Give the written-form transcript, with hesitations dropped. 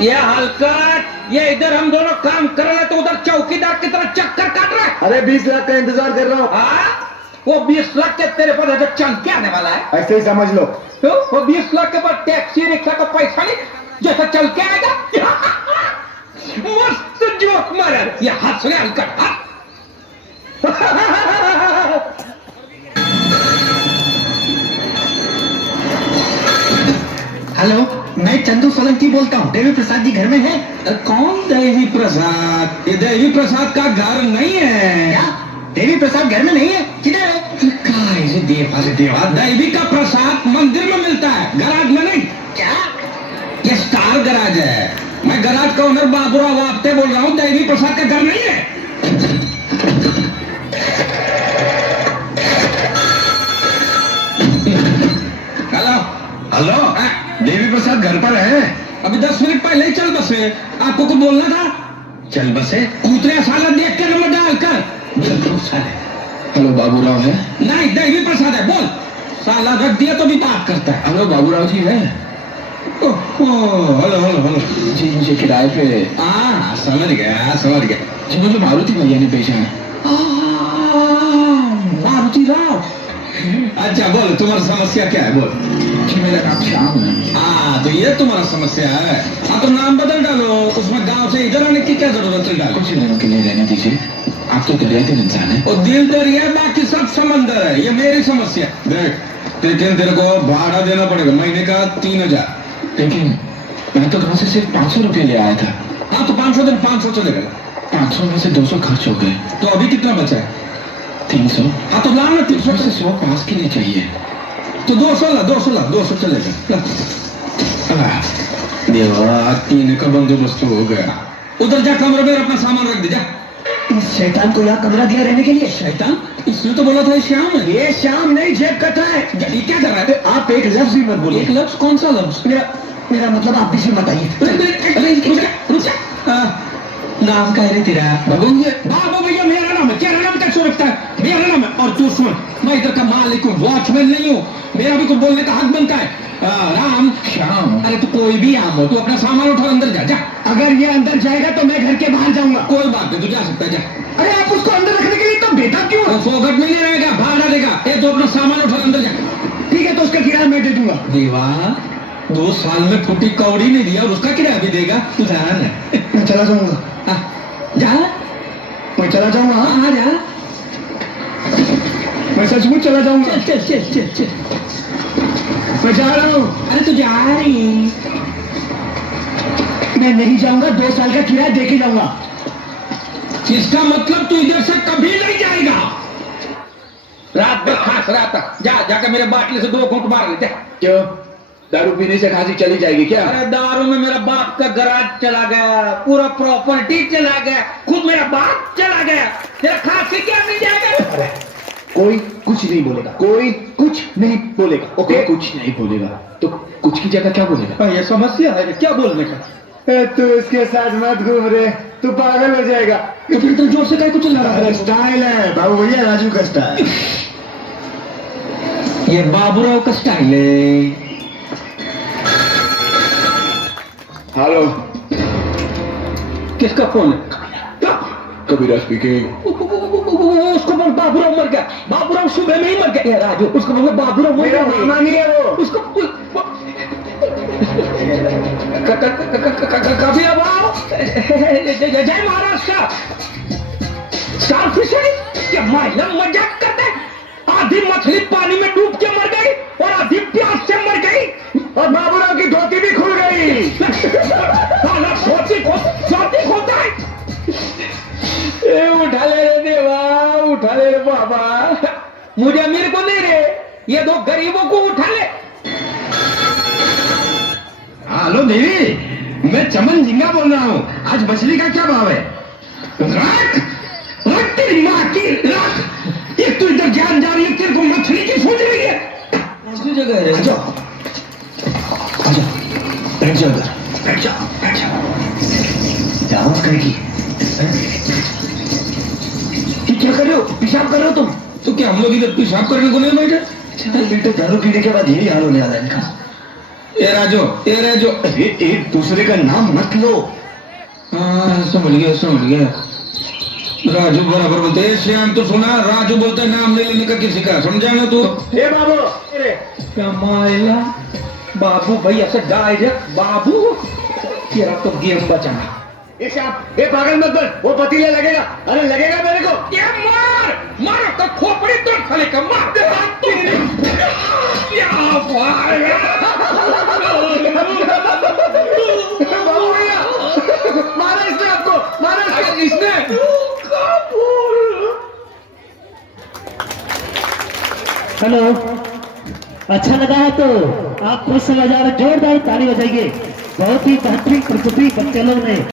ये हलकट, ये इधर हम दोनों काम कर रहे तो उधर चौकीदार की तरह चक्कर काट रहे। अरे 20 लाख का इंतजार कर रहा हूँ। वो 20 लाख के तेरे पास ऐसे चल के आने वाला है? ऐसे ही समझ लो। तो वो 20 लाख के बाद टैक्सी रिक्शा का पैसा नहीं जैसा चल के आएगा। मस्त जोक मारा ये हंस रहे हलकट। हेलो, मैं चंदू सोलंकी बोलता हूँ। देवी प्रसाद जी घर में है? कौन देवी प्रसाद? ये देवी प्रसाद का घर नहीं है। क्या देवी प्रसाद घर में नहीं है? किधर है? देवा देवी का प्रसाद मंदिर में मिलता है, गराज में नहीं। क्या? ये स्टार गराज है। मैं गराज का ओनर बाबूराव आपते बोल रहा हूँ। देवी प्रसाद का घर नहीं है। हेलो हेलो, देवी प्रसाद घर पर है? अभी 10 मिनट पहले ही चल बसे। आपको कुछ बोलना था? चल बसे। कूतरे साला देख कर नंबर डाल कर। हेलो, बाबूराव है? नहीं, देवी प्रसाद है। बोल। साला रख दिया तो भी बात करता है। हेलो, बाबूराव जी है? हेलो हेलो हेलो जी, मुझे किराए पे। समझ गया जी, मुझे मारुति भैया ने भेजा है। मारुति राव। अच्छा बोलो, तुम्हारी समस्या क्या है? बोल। जी, मेरा नाम श्याम है। तो ये तुम्हारा समस्या है। तो नाम बदल डालो। उसमें गांव से इधर आने की क्या जरूरत है? डालो। कुछ दिनों के लिए रहने दीजिए। आप तो दरिया दिल इंसान है। और दिल दरिया, बाकी सब समंदर है। ये मेरी समस्या। देख, लेकिन तेरे को भाड़ा देना पड़ेगा महीने का 3000। लेकिन मैं तो घर से सिर्फ 500 रुपये ले आया था। तो 500 दिन 500 चलेगा। 500 में से 200 खर्च हो गए। तो अभी कितना बचा है? 300। तो लाना 300 से 100 पास के लिए चाहिए। तो 200 चलेगा। देवा, 3 का बंदोबस्त हो गया। उधर जा, कमरे में अपना सामान रख दे जा। इस शैतान को यहाँ कमरा दिया रहने के लिए? शैतान? इसने तो बोला था ये श्याम है। ये श्याम नहीं, जेब कथा है। ये क्या कर रहा है? आप एक लफ्ज भी मत बोलिए। एक लफ्ज? कौन सा लफ्ज? मेरा मतलब आप पीछे मत आइए। रुक जा। नाम क्या है तेरा? बाबू भैया मेरा नाम है। तेरा नाम कैसे रखता है? मेरा नाम है। और तू सुन, मैं इधर का मालिक हूँ, वॉचमैन नहीं हूँ। मेरा भी कुछ बोलने का हक बनता है। राम श्याम। अरे तू कोई भी आम हो, तू अपना सामान उठा अंदर जा। अगर ये अंदर जाएगा तो मैं घर के बाहर जाऊंगा। कोई बात नहीं, तू जा सकता है, जा। अरे आप उसको अंदर रखने के लिए तो बेटा क्यों? वो फोकट में नहीं रहेगा, भाड़ा देगा। तो अपना सामान उठा अंदर जा। ठीक है, तो उसका किराया मैं दे दूंगा। देवा, 2 साल में फुटी कौड़ी नहीं दिया और उसका किराया भी देगा? तू ध्यान है। मैं चला जाऊंगा। जा। मैं चला जाऊंगा। हाँ जा। मैं सचमुच चला जाऊंगा। चल। मैं जा रहा हूँ। अरे तू जा रही? मैं नहीं जाऊंगा, 2 साल का किराया दे के जाऊंगा। इसका मतलब तू इधर से कभी नहीं जाएगा। रात में खास रहा था। जाकर मेरे बाटले से 2 घूंट मार लेते। क्यों? दारू पीने से खांसी चली जाएगी क्या? अरे दारू में मेरा बाप का गराज चला गया, पूरा प्रॉपर्टी चला गया, खुद मेरा बाप चला गया। तेरा खांसी क्या मिल जाएगा? कोई कुछ नहीं बोलेगा। कोई कुछ नहीं बोलेगा। ओके? कुछ नहीं बोलेगा। तो कुछ की जगह क्या बोलेगा? ये समस्या है, क्या बोलने का? तू इसके साथ मत घूम रे, तू पागल हो जाएगा। तो फिर तो जोर से कहीं कुछ लगा रहा है। स्टाइल है बाबू भैया, राजू का स्टाइल। ये बाबूराव का स्टाइल है। हेलो, किसका फोन है? कबीरा स्पीकिंग। उसको बोल बाबूराव मर गया। बाबूराव सुबह में ही मर गया। राजू, उसको बोल बाबूराव मर गया। मामा नहीं है वो। उसको कभी अब आओ। जय महाराष्ट्र। स्टार फिशरी क्या माइला मजाक करते हैं? आधी मछली पानी में डूब के मर गई और आधी प्यास से मर गई और बाबूराव की धोती भी खुल गई। धोती खोता है। उठा ले रे देवा, उठा ले रे बाबा। मुझे अमीर को नहीं रे, ये 2 गरीबों को उठा ले। हेलो देवी, मैं चमन झिंगा बोल रहा हूँ। आज मछली का क्या भाव है? रख तेरी माँ की रख। एक तो इधर जान जा रही है, तेरे को मछली की सोच रही है। दूसरी जगह है। आ जाओ, बैठ जाओ उधर, बैठ जाओ। क्या आवाज करेगी? क्या कर रहे हो? पेशाब कर रहे हो तुम? तो क्या हम लोग इधर पेशाब करने को नहीं बैठे? बेटे, दारू पीने के बाद यही हाल होने वाला है इनका। ये राजू, ये राजू। अरे एक दूसरे का नाम मत लो। हाँ समझ गया। राजू बराबर बोलते हैं। श्याम तो सुना, राजू बोलते हैं नाम ले लेने का किसी का, समझा ना तू? ए बाबू, अरे कमाइला बाबू भैया से डायरेक्ट बाबू, तेरा तो गेम बचाना। ये पागल मत बन, वो पतीला लगेगा। अरे लगेगा मेरे को। ये मार का खोपड़ी तोड़ साले का, मार दे हाथ तो। क्या भाई बाबू भैया, मारा इसने आपको, मारा इसने। हेलो, अच्छा लगा है तो आप खुश समझ आ रहे, जोरदार ताली बजाइए। बहुत ही बेहतरीन प्रस्तुति बच्चे लोग ने